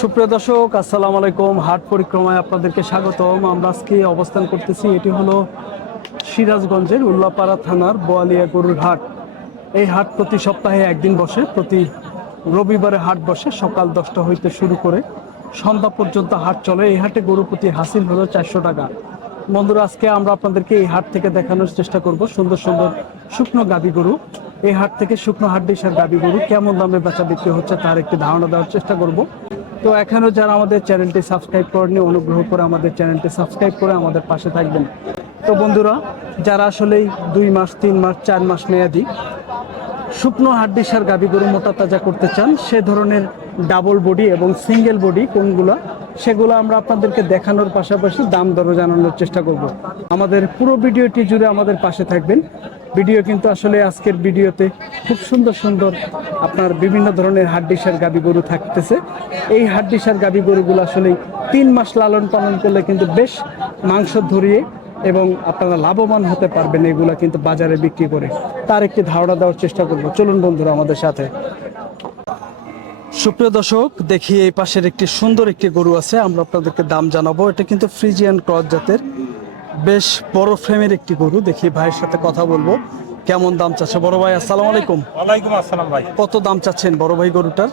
সুপ্রিয় দর্শক, আসসালামু আলাইকুম। হাট পরিক্রমায় আপনাদেরকে স্বাগতম। আমরা আজকে অবস্থান করতেছি, এটি হলো সিরাজগঞ্জের উল্লাপাড়া থানার বোয়ালিয়া গরুর হাট। এই হাট প্রতি সপ্তাহে একদিন বসে, প্রতি রবিবারে হাট বসে, সকাল দশটা হইতে শুরু করে সন্ধ্যা পর্যন্ত হাট চলে। এই হাটে গরু প্রতি হাসিল হলো চারশো টাকা। বন্ধুরা, আজকে আমরা আপনাদেরকে এই হাট থেকে দেখানোর চেষ্টা করব। সুন্দর সুন্দর শুকনো গাবি গরু। এই হাট থেকে শুকনো হাট ডিসার গাবি গরু কেমন দামে বেচা বিক্রি হচ্ছে তার একটি ধারণা দেওয়ার চেষ্টা করব। তো এখনও যারা আমাদের চ্যানেলটি সাবস্ক্রাইব করেনি অনুগ্রহ করে আমাদের চ্যানেলটি সাবস্ক্রাইব করে আমাদের পাশে থাকবেন। তো বন্ধুরা, যারা আসলেই দুই মাস, তিন মাস, চার মাস মেয়াদি, শুকনো হাড্ডিসার গাভী গরু মোটা তাজা করতে চান, সে ধরনের ডাবল বডি এবং সিঙ্গেল বডি কোনগুলো, সেগুলো আমরা আপনাদেরকে দেখানোর পাশাপাশি দাম দরও জানানোর চেষ্টা করব। আমাদের পুরো ভিডিওটি জুড়ে আমাদের পাশে থাকবেন। ভিডিও কিন্তু আসলে আজকের ভিডিওতে খুব সুন্দর সুন্দর আপনার বিভিন্ন ধরনের হাড্ডিসার গাভী গরু থাকতেছে। এই হাড্ডিসার গাভী গরুগুলো আসলে তিন মাস লালন পালন করলে কিন্তু বেশ মাংস ধরিয়ে এবং আপনারা লাভবান হতে পারবেন, এগুলো কিন্তু বাজারে বিক্রি করে। তার একটি ধারণা দেওয়ার চেষ্টা করব। চলুন বন্ধুরা, আমাদের সাথে। সুপ্রিয় দর্শক, দেখি এই পাশের একটি সুন্দর একটি গরু আছে, আমরা আপনাদেরকে দাম জানাব। এটা কিন্তু ফ্রিজিয়ান ক্রস জাতের বেশ বড় ফ্রেমের একটি গরু। দেখি ভাইয়ের সাথে কথা বলব। কেমন দাম চাচ্ছে? বড় ভাই আসসালামু আলাইকুম। ওয়ালাইকুম আসসালাম ভাই। কত দাম চাচ্ছেন বড় ভাই গরুটার?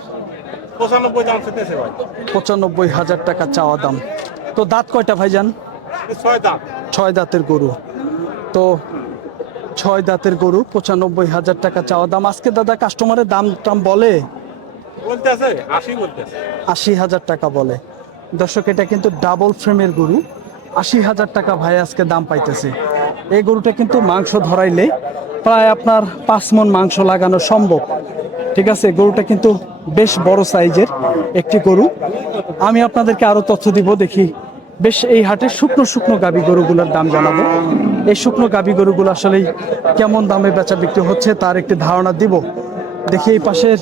পঁচানব্বই দাম চেতেছে ভাই। পঁচানব্বই হাজার টাকা চাওয়া দাম। তো দাঁত কয়টা ভাই যান ছয় দাম ছয় দাঁতের গরু। তো ছয় দাঁতের গরু পঁচানব্বই হাজার টাকা চাওয়া দাম। আজকে দাদা কাস্টমারের দাম টাম বলে? আশি হাজার টাকা বলে। দর্শক এটা কিন্তু ডাবল ফ্রেমের গরু। আশি হাজার টাকা ভাই আজকে দাম পাইতেছে। এই গরুটা কিন্তু মাংস ধরাইলে প্রায় আপনার পাঁচ মন মাংস লাগানো সম্ভব। ঠিক আছে, গরুটা কিন্তু বেশ বড় সাইজের একটি গরু। আমি আপনাদেরকে আরও তথ্য দিব, দেখি বেশ এই হাটে শুকনো শুকনো গাবি গরুগুলোর দাম জানাব। এই শুকনো গাবি গরুগুলো আসলে কেমন দামে বেচা বিক্রি হচ্ছে তার একটি ধারণা দিব। দেখি এই পাশের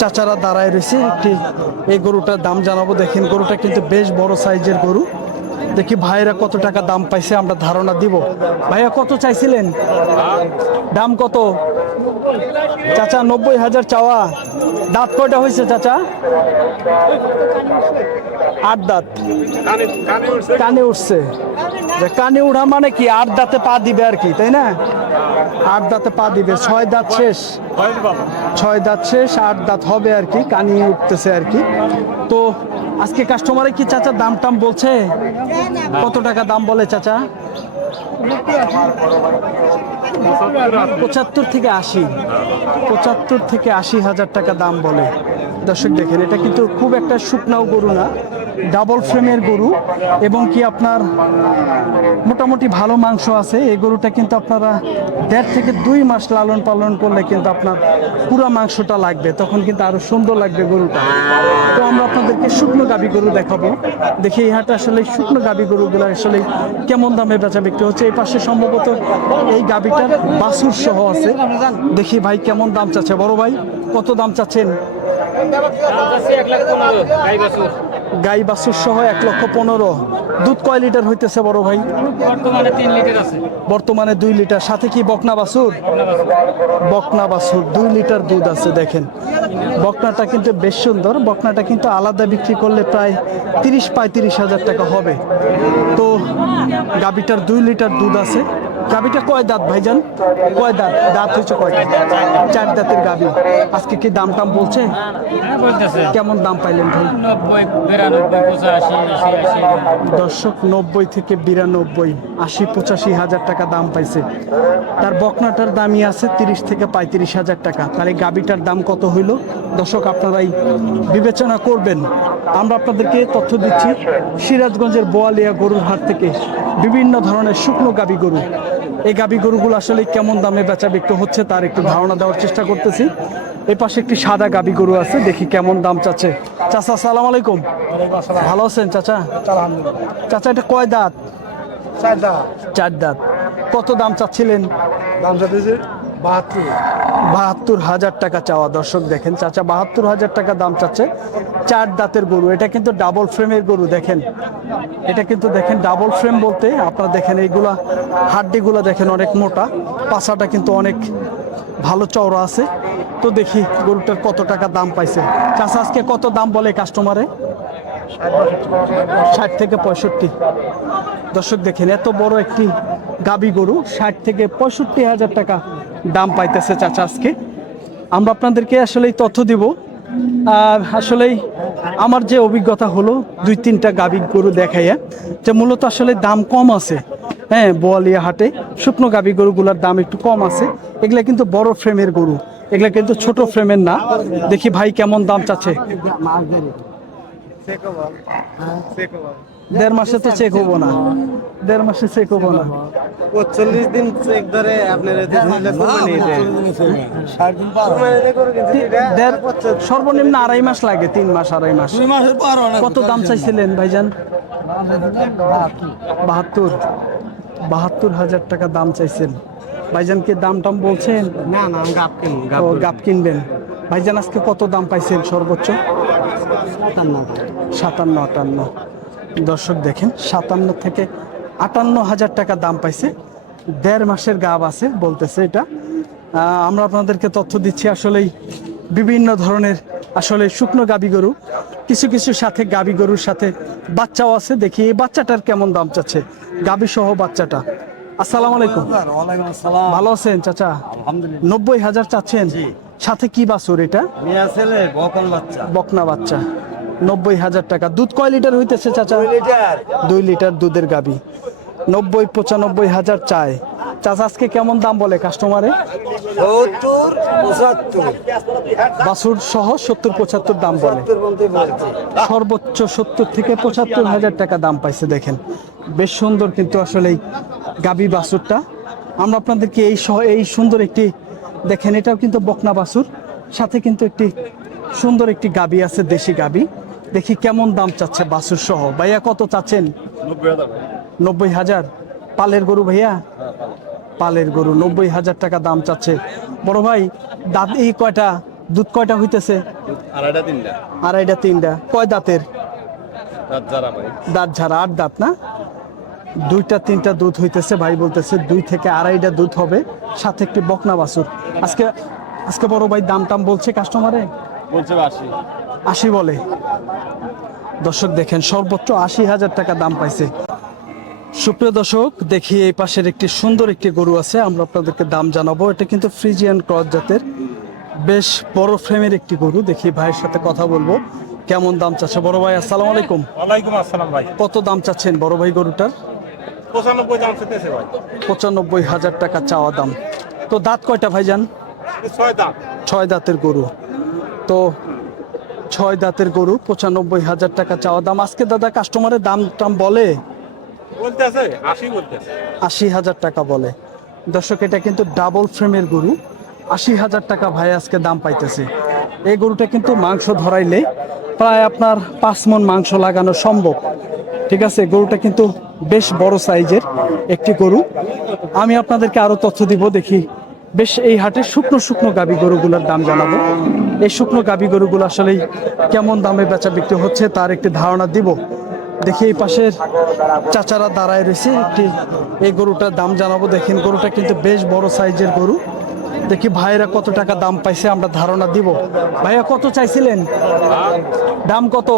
চাচারা দাঁড়ায় রয়েছে, একটি এই গরুটার দাম জানাব। দেখেন গরুটা কিন্তু বেশ বড় সাইজের গরু। দেখি ভাইরা কত টাকা দাম পাইছে, আমরা ধারণা দিব। ভাইয়া, কত চাইছিলেন? দাম কত? চাচা, নব্বই হাজার চাওয়া। দাঁত কয়টা হয়েছে, চাচা? আট দাঁত। কানে উঠছে। যে কানে উঠা মানে কি? আট দাঁতে পা দিবে আর কি, তাই না? আট দাঁতে পা দিবে। ছয় দাঁত শেষ। ছয় দাঁত শেষ, আট দাঁত হবে আর কি, কানি উঠতেছে আর কি। তো আজকে কাস্টমারে কি চাচা দাম টাম বলছে? কত টাকা দাম বলে চাচা? পঁচাত্তর থেকে আশি। পঁচাত্তর থেকে আশি হাজার টাকা দাম বলে। দর্শক দেখেন, এটা কিন্তু খুব একটা শুকনাও গরু না। ডাবল ফ্রেমের গরু এবং কি আপনার মোটামুটি ভালো মাংস আছে। এই গরুটা কিন্তু আপনারা দেড় থেকে দুই মাস লালন পালন করলে কিন্তু আপনার পুরো মাংসটা লাগবে, তখন কিন্তু আরও সুন্দর লাগবে গরুটা। তো আমরা আপনাদেরকে শুকনো গাবি গরু দেখাবো। দেখি এই হাটে আসলে শুকনো গাবি গরুগুলো আসলে কেমন দামে বেচা বিক্রি হচ্ছে। এই পাশে সম্ভবত এই গাবিটার বাছুর সহ আছে। দেখি ভাই কেমন দাম চাচ্ছে। বড় ভাই, কত দাম চাচ্ছেন? গাই বাছুর সহ এক লক্ষ পনেরো। দুধ কয় লিটার হইতেছে বড় ভাই? বর্তমানে তিন লিটার আছে। বর্তমানে দুই লিটার। সাথে কি বকনা বাছুর? বকনা বাছুর দুই লিটার দুধ আছে দেখেন। বকনাটা কিন্তু বেশ সুন্দর। বকনাটা কিন্তু আলাদা বিক্রি করলে প্রায় তিরিশ পঁয়ত্রিশ হাজার টাকা হবে। তো গাবিটার দুই লিটার দুধ আছে। গাবিটা কয় দাঁত ভাইজান? কয় দাঁত? দাঁত হচ্ছে কয়টা? চার দাঁতের গাবি আজকে কি দাম টাম বলছে? হ্যাঁ কেমন দাম পাইলেন ভাই? দর্শক নব্বই থেকে বিরানব্বই আশি পঁচাশি হাজার টাকা দাম পাইছে। তার বকনাটার দামই আছে তিরিশ থেকে পঁয়ত্রিশ হাজার টাকা। এই গাবিটার দাম কত হইল? দর্শক আপনারাই বিবেচনা করবেন। আমরা আপনাদেরকে তথ্য দিচ্ছি সিরাজগঞ্জের বোয়ালিয়া গরুর হাট থেকে বিভিন্ন ধরনের শুকনো গাবি গরু। এই গাভী গরুগুলো আসলে কেমন দামে বেচা বিক্রি হচ্ছে তার একটু ধারণা দেওয়ার চেষ্টা করতেছি। এই পাশে একটি সাদা গাবি গরু আছে দেখি কেমন দাম চাচ্ছে। চাচা সালাম আলাইকুম। ভালো আছেন চাচা? চাচা এটা কয় দাঁত? চার দাঁত। চার দাঁত। কত দাম চাচ্ছিলেন? দাম বাহাত্তর। বাহাত্তর হাজার টাকা চাওয়া। দর্শক দেখেন, চাচা, বাহাত্তর হাজার টাকা দাম চাচ্ছে চার দাঁতের গরু। এটা কিন্তু ডাবল ফ্রেমের গরু, দেখেন। এটা কিন্তু দেখেন ডাবল ফ্রেম বলতে, আপনারা দেখেন এইগুলা, হাড্ডিগুলা দেখেন অনেক মোটা, পাছাটা কিন্তু অনেক ভালো চওড়া আছে। তো দেখি গরুটার কত টাকা দাম পাইছে। চাচা, আজকে কত দাম বলে কাস্টমারে ষাট থেকে পঁয়ষট্টি। দর্শক দেখেন, এত বড় একটি গাবি গরু, ষাট থেকে পঁয়ষট্টি হাজার টাকা দাম পাইতেছে চাচা আজকে। আমরা আপনাদেরকে আসলে তথ্য দিব। আসলেই আমার যে অভিজ্ঞতা হলো, দুই তিনটা গাবি গরু দেখাইয়া, যে মূলত আসলে দাম কম আছে। হ্যাঁ বোয়ালিয়া হাটে শুকনো গাবি গরুগুলোর দাম একটু কম আছে। এগুলা কিন্তু বড় ফ্রেমের গরু, এগুলা কিন্তু ছোট ফ্রেমের না। দেখি ভাই কেমন দাম চাচ্ছে। দেড় মাসে তো চেক হব না। দেড় মাসে চেক হব না। চল্লিশ দিন চেক ধরে আপনার সর্বনিম্ন আড়াই মাস লাগে তিন মাস আড়াই মাস। কত দাম চাইছিলেন ভাইজান? বাহাত্তর। বাহাত্তর। হাজার টাকা দাম চাইছেন। ভাইজান কি দাম টাম বলছেন? না না গাপ কেন ও গাপ কিনবেন। ভাইজান আজকে কত দাম পাইছেন সর্বোচ্চ? সাতান্ন আটান্ন। দর্শক দেখেন সাতান্ন থেকে আটান্ন হাজার টাকা দাম পাইছে। দেড় মাসের গাব আছে বলতেছে এটা। আমরা আপনাদেরকে তথ্য দিচ্ছি আসলেই বিভিন্ন ধরনের আসলে শুকনো গাবি গরু। কিছু কিছু সাথে গাবি গরুর সাথে বাচ্চাও আছে। দেখি এই বাচ্চাটার কেমন দাম চাচ্ছে? গাবি সহ বাচ্চাটা। আসসালামু আলাইকুম। ভালো আছেন চাচা? নব্বই হাজার চাচ্ছেন। সাথে কি বাছুর এটা? বকনা বাচ্চা। নব্বই হাজার টাকা। দুধ কয় লিটার হইতেছে চাচা? দুই লিটার। দুধের গাবি। নব্বই পঁচানব্বই হাজার চায় চাচা আজকে কেমন দাম বলে কাস্টমারে বাছুর সহ সত্তর পঁচাত্তর দাম বলে। সর্বোচ্চ সত্তর থেকে পঁচাত্তর হাজার টাকা দাম পাইছে দেখেন। বেশ সুন্দর কিন্তু আসলে এই গাবি বাছুরটা। আমরা আপনাদেরকে এই সহ এই সুন্দর একটি দেখেন এটাও কিন্তু বকনা বাছুর। সাথে কিন্তু একটি সুন্দর একটি গাবি আছে দেশি গাবি। দেখি কেমন দাম চাচ্ছে বাছুর সহ। ভাইয়া কত চাচ্ছেন? নব্বই হাজার। পালের গরু ভাইয়া? পালের গরু নব্বই হাজার টাকা দাম চাচ্ছে। বড় ভাই দাঁত এই কয়টা? দুধ কয়টা হইতেছে? আড়াইটা তিনটা। আড়াইটা তিনটা। কয় দাঁতের? দাঁত ঝাড়া আট দাঁত না? দুইটা তিনটা দুধ হইতেছে ভাই বলতেছে দুই থেকে আড়াইটা দুধ হবে। সাথে একটি বকনা বাছুর। আজকে আজকে বড় ভাই দাম টাম বলছে কাস্টমারে বলছে আশি। আশি বলে। দর্শক দেখেন সর্বোচ্চ আশি হাজার টাকা দাম পাইছে। সুপ্রিয় দর্শক দেখি এই পাশের একটি সুন্দর একটি গরু আছে আমরা আপনাদেরকে দাম জানাব। এটা কিন্তু ফ্রিজিয়ান ক্রস জাতের বেশ বড় ফ্রেমের একটি গরু। দেখি ভাইয়ের সাথে কথা বলব। কেমন দাম চাচ্ছে? বড় ভাই আসসালামু আলাইকুম। ওয়ালাইকুম আসসালাম ভাই। কত দাম চাচ্ছেন বড় ভাই গরুটার? পঁচানব্বই দাম চেতেছে ভাই। পঁচানব্বই হাজার টাকা চাওয়া দাম। তো দাঁত কয়টা ভাইজান? ছয় দাঁত। ছয় দাঁতের গরু। তো ছয় দাঁতের গরু পঁচানব্বই হাজার টাকা চাওয়া দাম। আজকে দাদা কাস্টমারের দাম টাম বলে? আশি আশি হাজার টাকা বলে। দর্শক এটা কিন্তু ডাবল ফ্রেমের গরু। আশি হাজার টাকা ভাই আজকে দাম পাইতেছে। এই গরুটা কিন্তু মাংস ধরাইলে প্রায় আপনার পাঁচ মন মাংস লাগানো সম্ভব। ঠিক আছে গরুটা কিন্তু বেশ বড় সাইজের একটি গরু। আমি আপনাদেরকে আরও তথ্য দিব দেখি বেশ এই হাটে শুকনো শুকনো গাবি গরুগুলোর দাম জানাব। এই শুকনো গাবি গরুগুলো আসলেই কেমন দামে বেচা বিক্রি হচ্ছে তার একটি ধারণা দিব। দেখি এই পাশের চাচারা দাঁড়ায় রয়েছে, একটি এই গরুটার দাম জানাব। দেখেন গরুটা কিন্তু বেশ বড় সাইজের গরু। দেখি ভাইরা কত টাকা দাম পাইছে, আমরা ধারণা দিব। ভাইয়া কত চাইছিলেন? দাম কত?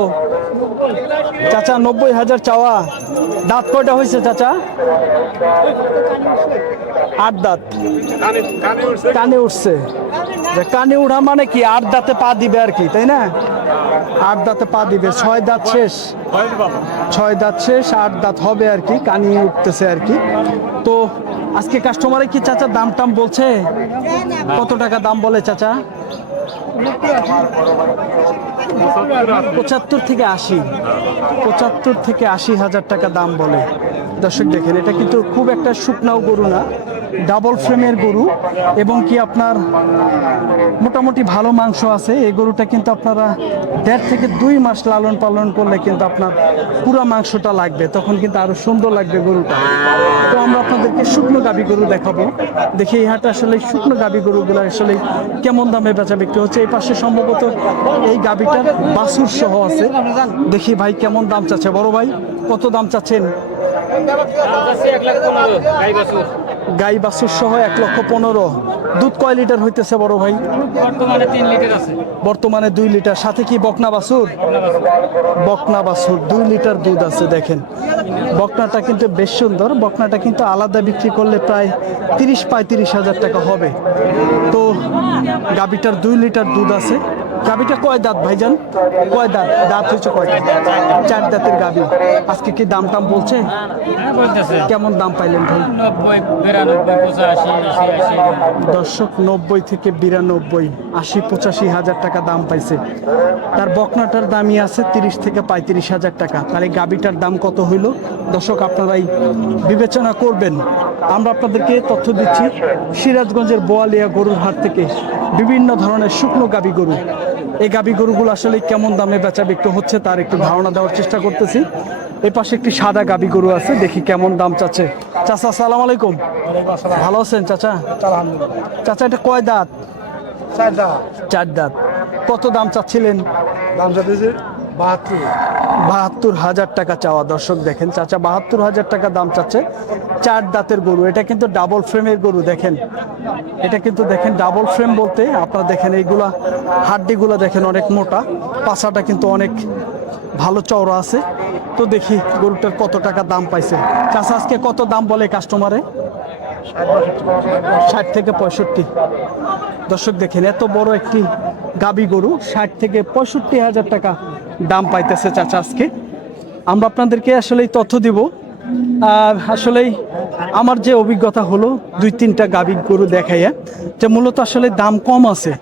চাচা, নব্বই হাজার চাওয়া। দাঁত কয়টা হয়েছে, চাচা? আট দাঁত। কানে উঠছে। কানে উঠা মানে কি? আট দাঁতে পা দিবে আর কি, তাই না? আট দাঁতে পা দিবে, ছয় দাঁত শেষ। ছয় দাঁত শেষ, আট দাঁত হবে আর কি, কানি উঠতেছে আর কি। তো আজকে কাস্টমারে কি চাচা দাম টাম বলছে? কত টাকা দাম বলে চাচা? পঁচাত্তর থেকে আশি। পঁচাত্তর থেকে আশি হাজার টাকা দাম বলে। দর্শক দেখেন, এটা কিন্তু খুব একটা শুকনাও গরু না। ডাবল ফ্রেমের গরু এবং কি আপনার মোটামুটি ভালো মাংস আছে। এই গরুটা কিন্তু আপনারা দেড় থেকে দুই মাস লালন পালন করলে কিন্তু আপনার পুরো মাংসটা লাগবে। তখন কিন্তু আরও সুন্দর লাগবে গরুটা। তো আমরা আপনাদেরকে শুকনো গাবি গরু দেখাবো। দেখি এই হাটে আসলে শুকনো গাবি গরুগুলো আসলে কেমন দামে বেচা বিক্রি হচ্ছে। এই পাশে সম্ভবত এই গাবিটার বাসুর সহ আছে। দেখি ভাই কেমন দাম চাচ্ছে। বড় ভাই, কত দাম চাচ্ছেন? গাই বাছুর গাই বাছুর সহ এক লক্ষ পনেরো। দুধ কয় লিটার হইতেছে বড় ভাই? বর্তমানে তিন লিটার আছে। বর্তমানে দুই লিটার। সাথে কি বকনা বাছুর? বকনা বাছুর দুই লিটার দুধ আছে দেখেন। বকনাটা কিন্তু বেশ সুন্দর। বকনাটা কিন্তু আলাদা বিক্রি করলে প্রায় তিরিশ পঁয়ত্রিশ হাজার টাকা হবে। তো গাবিটার দুই লিটার দুধ আছে। গাবিটা কয় দাঁত ভাইজান? কয় দাঁত? দাঁত হচ্ছে কয়টা চার দাঁতের গাবি। আজকে কি দাম টাম বলছে? কেমন দাম পাইলেন ভাই? দর্শক নব্বই থেকে বিরানব্বই আশি পঁচাশি হাজার টাকা দাম পাইছে। তার বকনাটার দামই আছে তিরিশ থেকে পঁয়ত্রিশ হাজার টাকা। তাহলে গাবিটার দাম কত হইল? দর্শক আপনারাই বিবেচনা করবেন। আমরা আপনাদেরকে তথ্য দিচ্ছি সিরাজগঞ্জের বোয়ালিয়া গরুর হাট থেকে বিভিন্ন ধরনের শুকনো গাবি গরু। এই গাবি গরুগুলো আসলে কেমন দামে বেচা বিক্রি হচ্ছে তার একটু ধারণা দেওয়ার চেষ্টা করতেছি। এ পাশে একটি সাদা গাবি গরু আছে দেখি কেমন দাম চাচ্ছে। চাচা সালাম আলাইকুম। ভালো আছেন চাচা? চাচা এটা কয় দাঁত? চার দাঁত। কত দাম চাচ্ছিলেন? দাম বাহাত্তর। বাহাত্তর হাজার টাকা চাওয়া। দর্শক দেখেন, চাচা, বাহাত্তর হাজার টাকা দাম চাচ্ছে চার দাঁতের গরু। এটা কিন্তু ডাবল ফ্রেমের গরু, দেখেন। এটা কিন্তু দেখেন ডাবল ফ্রেম বলতে, আপনারা দেখেন এইগুলা, হাড্ডিগুলো দেখেন অনেক মোটা। পাছাটা কিন্তু অনেক ভালো চওড়া আছে। তো দেখি গরুটার কত টাকা দাম পাইছে। চাচা, আজকে কত দাম বলে কাস্টমারে ষাট থেকে পঁয়ষট্টি। দর্শক দেখেন, এত বড় একটি গাবি গরু, ষাট থেকে পঁয়ষট্টি হাজার টাকা দাম পাইতেছে চাচা আজকে। আমরা আপনাদেরকে আসলে তথ্য দিব। আসলেই আমার যে অভিজ্ঞতা হলো, দুই তিনটা গাবি গরু দেখাইয়া, যে মূলত আসলে দাম কম আছে।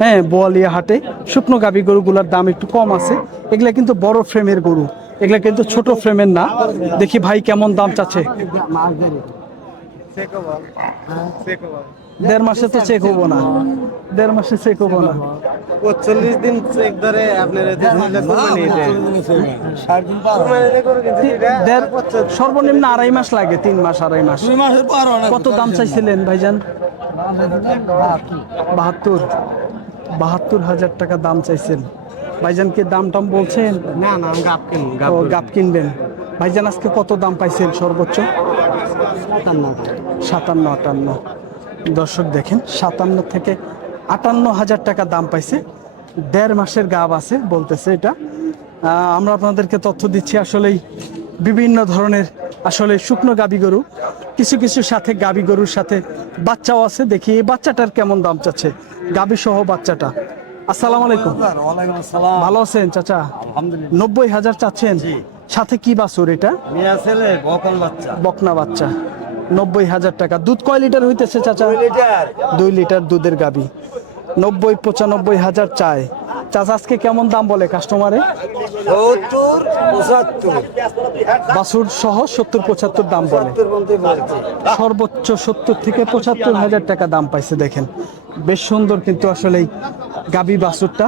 হ্যাঁ বোয়ালিয়া হাটে শুকনো গাবি গরুগুলোর দাম একটু কম আছে। এগুলা কিন্তু বড় ফ্রেমের গরু। এগুলা কিন্তু ছোট ফ্রেমের না। দেখি ভাই কেমন দাম চাচ্ছে। দেড় মাসে তো চেক হব না। দেড় মাসে চেক হব না। চল্লিশ দিন চেক ধরে আপনার সর্বনিম্ন আড়াই মাস লাগে তিন মাস আড়াই মাস। কত দাম চাইছিলেন ভাইজান? বাহাত্তর। বাহাত্তর। হাজার টাকা দাম চাইছেন। ভাইজান কি দাম টাম বলছেন? না না গাপ কিনি ও গাপ কিনবেন। ভাইজান আজকে কত দাম পাইছেন সর্বোচ্চ? সাতান্ন আটান্ন। দর্শক দেখেন সাতান্ন থেকে আটান্ন হাজার টাকা দাম পাইছে। দেড় মাসের গাব আছে বলতেছে এটা। আমরা আপনাদেরকে তথ্য দিচ্ছি আসলেই বিভিন্ন ধরনের আসলে শুকনো গাবি গরু। কিছু কিছু সাথে গাবি গরুর সাথে বাচ্চাও আছে। দেখি এই বাচ্চাটার কেমন দাম চাচ্ছে? গাবি সহ বাচ্চাটা। আসসালামু আলাইকুম। ভালো আছেন চাচা? নব্বই হাজার চাচ্ছেন। সাথে কি বাছুর এটা? বকনা বাচ্চা। নব্বই হাজার টাকা। দুধ কয় লিটার হইতেছে চাচা? দুই লিটার। দুধের গাবি। নব্বই পঁচানব্বই হাজার চায়। চাচা আজকে কেমন দাম বলে কাস্টমারে বাছুর সহ সত্তর পঁচাত্তর দাম বলে। সর্বোচ্চ সত্তর থেকে পঁচাত্তর হাজার টাকা দাম পাইছে দেখেন। বেশ সুন্দর কিন্তু আসলে গাবি বাছুরটা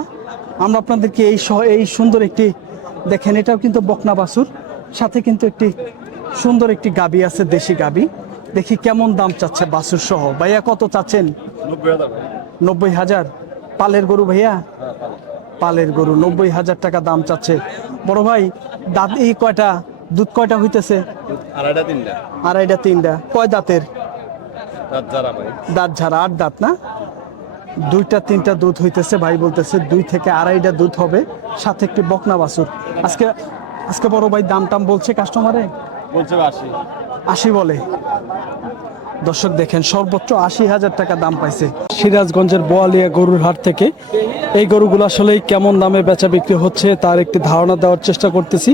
আমরা আপনাদেরকে এই সহ এই সুন্দর একটি দেখেন এটাও কিন্তু বকনা বাছুর সাথে কিন্তু একটি সুন্দর একটি গাবি আছে দেশি গাবি। দেখি কেমন দাম চাচ্ছে বাছুর সহ। ভাইয়া কত চাচ্ছেন? নব্বই হাজার। পালের গরু ভাইয়া? পালের। গরু নব্বই হাজার টাকা দাম চাচ্ছে। বড় ভাই দাঁত এই কয়টা? দুধ কয়টা হইতেছে? আড়াইটা তিনটা। আড়াইটা তিনটা। কয় দাঁতের? দাঁত ঝাড়া আট দাঁত না? দুইটা তিনটা দুধ হইতেছে ভাই বলতেছে দুই থেকে আড়াইটা দুধ হবে সাথে একটি বকনা বাছুর। আজকে আজকে বড় ভাই দাম টাম বলছে কাস্টমারে বলছে আশি। আশি বলে। দর্শক দেখেন, সর্বোচ্চ আশি হাজার টাকা দাম পাইছে সিরাজগঞ্জের বোয়ালিয়া গরুর হাট থেকে। এই গরুগুলো আসলে কেমন দামে বেচা বিক্রি হচ্ছে তার একটি ধারণা দেওয়ার চেষ্টা করতেছি।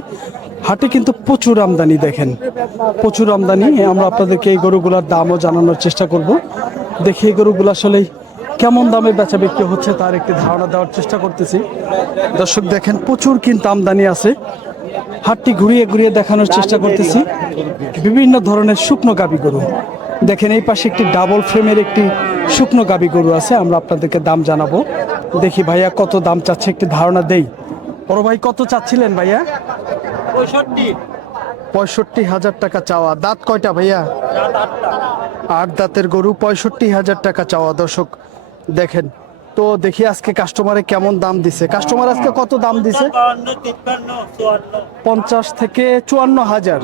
হাটে কিন্তু প্রচুর আমদানি দেখেন। প্রচুর আমদানি, আমরা আপনাদেরকে এই গরুগুলোর দামও জানানোর চেষ্টা করব। দেখি এই গরুগুলো আসলে কেমন দামে বেচা বিক্রি হচ্ছে তার একটি ধারণা দেওয়ার চেষ্টা করতেছি। দর্শক দেখেন, প্রচুর কিন্তু আমদানি আছে। হাটটি ঘুরিয়ে ঘুরিয়ে দেখানোর চেষ্টা করতেছি। বিভিন্ন ধরনের শুকনো গাবি গরু। দেখেন এই পাশে একটি ডাবল ফ্রেমের একটি শুকনো গাবি গরু আছে আমরা আপনাদেরকে দাম জানাব। দেখি ভাইয়া কত দাম চাচ্ছে একটি ধারণা দেই। বড় ভাই কত চাচ্ছিলেন ভাইয়া? পঁয়ষট্টি। হাজার টাকা চাওয়া। দাঁত কয়টা ভাইয়া? আট দাঁতের গরু পঁয়ষট্টি হাজার টাকা চাওয়া। দর্শক দেখেন তো দেখি আজকে কাস্টমারে কেমন দাম দিছে। কাস্টমার আজকে কত দাম দিছে? পঞ্চাশ থেকে চুয়ান্ন হাজার।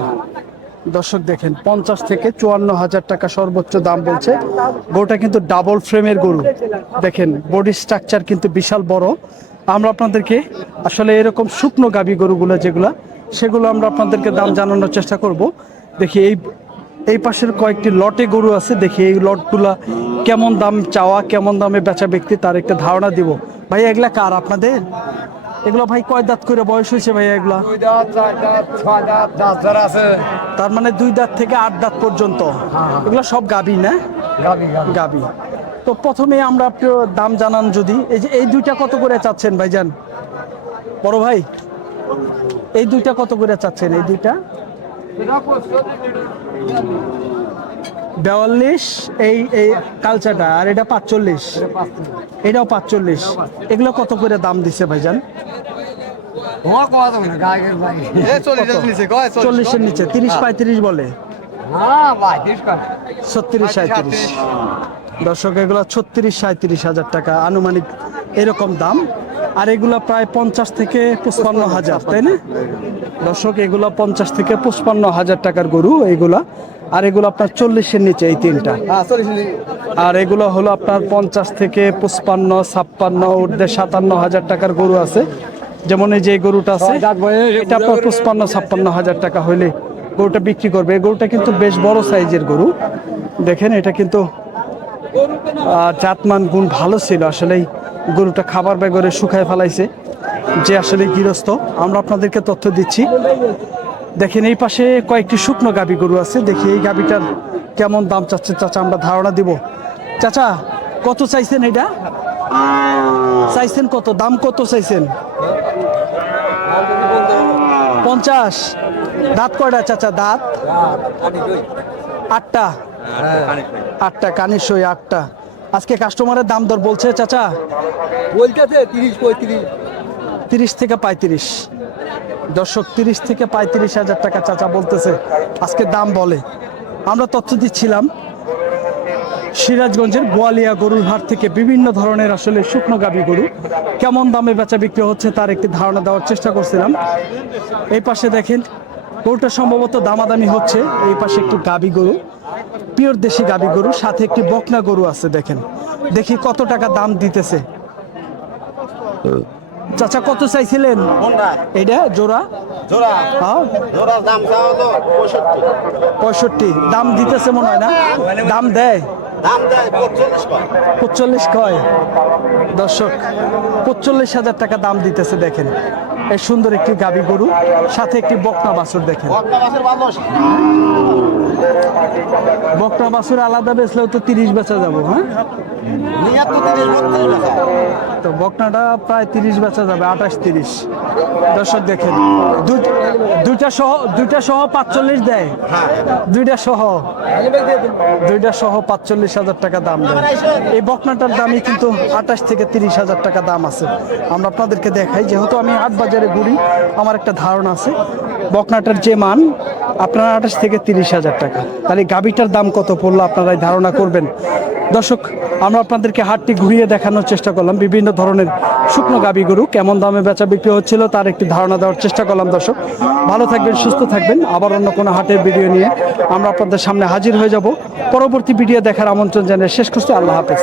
দর্শক দেখেন, পঞ্চাশ থেকে চুয়ান্ন হাজার টাকা সর্বোচ্চ দাম বলছে। গরুটা কিন্তু ডাবল ফ্রেমের গরু। দেখেন বডি স্ট্রাকচার কিন্তু বিশাল বড়। আমরা আপনাদেরকে আসলে এরকম শুকনো গাবি গরুগুলো যেগুলো, সেগুলো আমরা আপনাদেরকে দাম জানানোর চেষ্টা করব। দেখি এই এই পাশের কয়েকটি লটে গরু আছে দেখি এই লটগুলা কেমন দাম চাওয়া কেমন দামে বেচা ব্যক্তি তার একটা ধারণা দিব। ভাই এগুলা কার আপনাদের? এগুলো ভাই কয় দাঁত করে বয়স হয়েছে ভাই এগুলা? তার মানে দুই দাঁত থেকে আট দাঁত পর্যন্ত? এগুলো সব গাবি না? গাবি তো প্রথমে আমরা দাম জানান যদি। এই যে এই দুইটা কত করে চাচ্ছেন ভাইজান? বড় ভাই এই দুইটা কত করে চাচ্ছেন? এই দুইটা? বেয়াল্লিশ এই এই কালচাটা আর এটা পাঁচচল্লিশ। এটাও পাঁচচল্লিশ। এগুলো কত করে দাম দিছে ভাইজান? চল্লিশের নিচে তিরিশ পঁয়ত্রিশ বলে। ছত্রিশ সাঁত্রিশ দর্শক এগুলো ছত্রিশ সাঁত্রিশ হাজার টাকা আনুমানিক এরকম দাম। আর এগুলো প্রায় পঞ্চাশ থেকে পঁচপান্ন হাজার, তাই না? দর্শক, এগুলো পঞ্চাশ থেকে পঁচপান্ন হাজার টাকার গরু এগুলা। আর এগুলো আপনার চল্লিশের নিচে এই তিনটা। আর এগুলো হলো আপনার পঞ্চাশ থেকে পঁচপান্ন, ছাপ্পান্ন, ঊর্ধ্বে সাতান্ন হাজার টাকার গরু আছে। যেমন এই যে গরুটা আছে, এটা আপনার পঁচপান্ন, ছাপ্পান্ন হাজার টাকা হইলে গরুটা বিক্রি করবে। এই গরুটা কিন্তু বেশ বড় সাইজের গরু। দেখেন, এটা কিন্তু জাতমান গুণ ভালো ছিল। আসলে গরুটা খাবার বেগরে শুকায় ফেলাইছে, যে আসলে গৃহস্থ। আমরা আপনাদেরকে তথ্য দিচ্ছি। দেখেন, এই পাশে কয়েকটি শুকনো গাবি গরু আছে। দেখি এই গাবিটার কেমন দাম চাচ্ছে চাচা, আমরা ধারণা দিব। চাচা, কত চাইছেন এটা? চাইছেন কত? দাম কত চাইছেন? পঞ্চাশ। দাঁত কয়টা চাচা? দাঁত? আটটা। আটটা কানের সই আটটা আজকে কাস্টমারের দাম দর বলছে চাচা? বলতেছে তিরিশ পঁয়ত্রিশ। তিরিশ থেকে পঁয়ত্রিশ। দর্শক তিরিশ থেকে পঁয়ত্রিশ হাজার টাকা চাচা বলতেছে। আজকে দাম বলে। আমরা তথ্য দিচ্ছিলাম। সিরাজগঞ্জের গোয়ালিয়া গরুর হাট থেকে বিভিন্ন ধরনের আসলে শুকনো গাবি গরু। কেমন দামে বেচা বিক্রি হচ্ছে তার একটি ধারণা দেওয়ার চেষ্টা করছিলাম। এই পাশে দেখেন গরুটা সম্ভবত দামাদামি হচ্ছে। এই পাশে একটু গাবি গরু। পিওর দেশি গাবি গরু সাথে একটি বকনা গরু আছে দেখেন। দেখি কত টাকা দাম দিতেছে। চাচা কত চাইছিলেন? এটা জোড়া? হ্যাঁ? পঁয়ষট্টি। দাম দিতেছে মনে হয় না? দাম দেয়? পঁচল্লিশ কয়। দর্শক পঁচল্লিশ হাজার টাকা দাম দিতেছে দেখেন। এই সুন্দর একটি গাবি গরু সাথে একটি বকনা বাছুর দেখেন। বকনা বাছুর আলাদা বেচলেও তো তিরিশ বেচা যাব হ্যাঁ? তো বকনাটা প্রায় তিরিশ বেচা যাবে, আঠাশ তিরিশ। দর্শক দেখেন দুইটা সহ দুইটা সহ পাঁচচল্লিশ দেয়। দুইটা সহ দুইটা সহ পাঁচচল্লিশ হাজার টাকা দাম দেয়। এই বকনাটার দামই কিন্তু আঠাশ থেকে তিরিশ হাজার টাকা দাম আছে। আমরা আপনাদেরকে দেখাই, যেহেতু আমি আট বাজারে ঘুরি, আমার একটা ধারণা আছে, বকনাটার যে মান, আপনার আঠাশ থেকে তিরিশ হাজার টাকা। তাহলে গাবিটার দাম কত পড়ল আপনারাই ধারণা করবেন। দর্শক আমরা আপনাদেরকে হাটটি ঘুরিয়ে দেখানোর চেষ্টা করলাম। বিভিন্ন ধরনের শুকনো গাবি গরু কেমন দামে বেচা বিক্রি হচ্ছিল তার একটি ধারণা দেওয়ার চেষ্টা করলাম দর্শক। ভালো থাকবেন, সুস্থ থাকবেন। আবার অন্য কোনো হাটের ভিডিও নিয়ে আমরা আপনাদের সামনে হাজির হয়ে যাব। পরবর্তী ভিডিও দেখার আমন্ত্রণ জানিয়ে শেষ করছি। আল্লাহ হাফেজ।